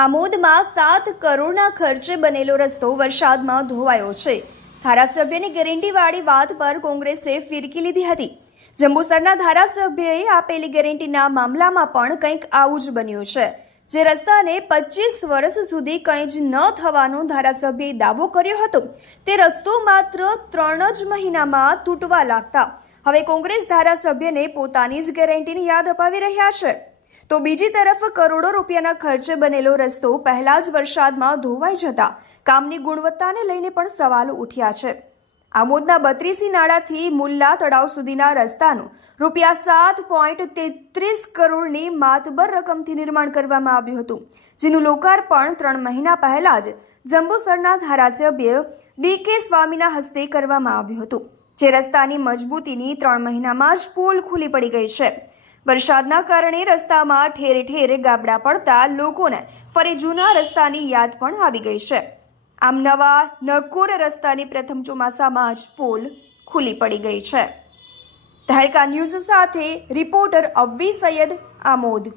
આમોદમાં સાત કરોડના ખર્ચે બનેલો રસ્તો વરસાદમાં ધોવાયો છે. ધારાસભ્યની ગેરંટીવાળી વાત પર કોંગ્રેસે ફિરકી લીધી હતી. જંબુસરના ધારાસભ્યએ આપેલી ગેરંટીના મામલામાં પણ કંઈક આવું જ બન્યું છે. જે રસ્તાને પચીસ વર્ષ સુધી કંઈ જ ન થવાનો ધારાસભ્યએ દાવો કર્યો હતો. તે રસ્તો માત્ર ત્રણ જ મહિનામાં તૂટવા લાગતા. હવે કોંગ્રેસ ધારાસભ્યને પોતાની જ ગેરંટીની યાદ અપાવી રહ્યા છે. તો બીજી તરફ કરોડો રૂપિયાના ખર્ચે બનેલો રસ્તો પહેલા જ વરસાદમાં ધોવાઈ જતા કામની ગુણવત્તાને લઈને પણ સવાલો ઉઠ્યા છે. આમોદના બત્રીસી નાળાથી મુલ્લા તળાવ સુધીના રસ્તાનું રૂપિયા સાત પોઈન્ટ તેત્રીસ કરોડની માતબર રકમથી નિર્માણ કરવામાં આવ્યું હતું, જેનું લોકાર્પણ ત્રણ મહિના પહેલા જ જંબુસરના ધારાસભ્ય ડી કે સ્વામીના હસ્તે કરવામાં આવ્યું હતું, જે રસ્તાની મજબૂતીની ત્રણ મહિનામાં જ પુલ ખુલી પડી ગઈ છે. વરસાદના કારણે રસ્તામાં ઠેર ઠેર ગાબડા પડતા લોકોને ફરી જૂના રસ્તાની યાદ પણ આવી ગઈ છે. આમ નવા નકોર રસ્તાની પ્રથમ ચોમાસામાં જ પોલ ખુલી પડી ગઈ છે. તહેલકા ન્યૂઝ સાથે રિપોર્ટર અવ્વી સૈયદ આમોદ.